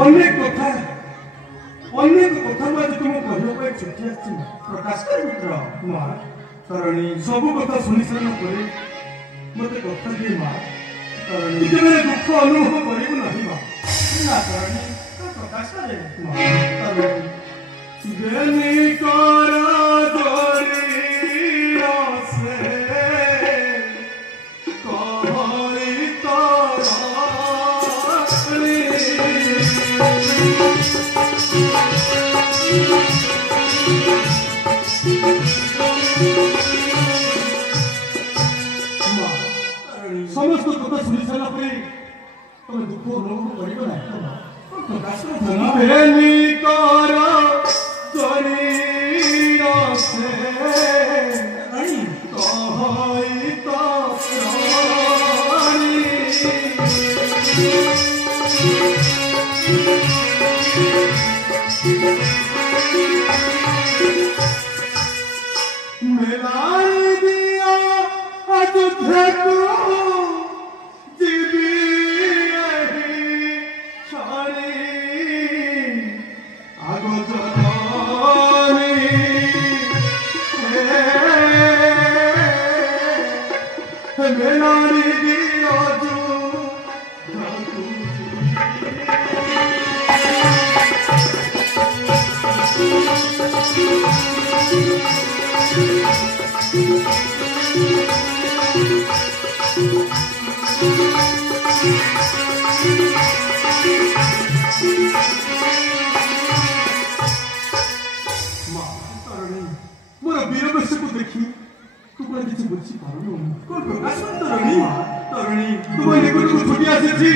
ଅନେକ କଥା ଆଜି ତୁମକୁ କହିବା ପାଇଁ ଛୁଟି ଆସିଛି ପ୍ରକାଶ କରିପୁତ୍ର ମା ତାରିଣୀ ସବୁ କଥା ଶୁଣି ସାରିଲା ପରେ ମୋତେ କଥା ଦିଏ ମା ତାରିଣୀ କେବେ ଦୁଃଖ ଅନୁଭବ କରିବୁ ନାହିଁ ମା ନା ତାରିଣୀ ପ୍ରକାଶ କରେ ମା ତାରିଣୀ ବେନି କର ଦରି ରସେ କହଇ ତରାଣି समस्त कथा शुणी सारा तुम दुख अनुभव कर मोर वीरवेश को देखी तुम किसी बुझी पारनु कोन प्रकाश तरुणी तुम निकट को छुटी आसी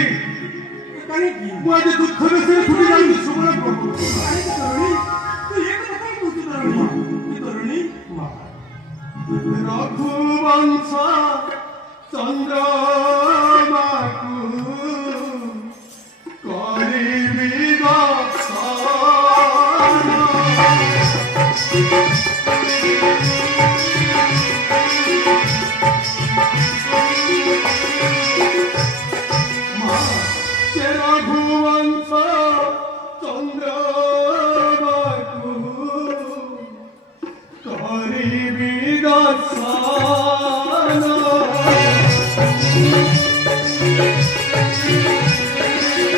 काहे की मु आज दुख में से छुटी जाई सुमन प्रभु काहे तरुणी तू ये কথা काहे बुझी तरुणी मां रघुवंश चंद्र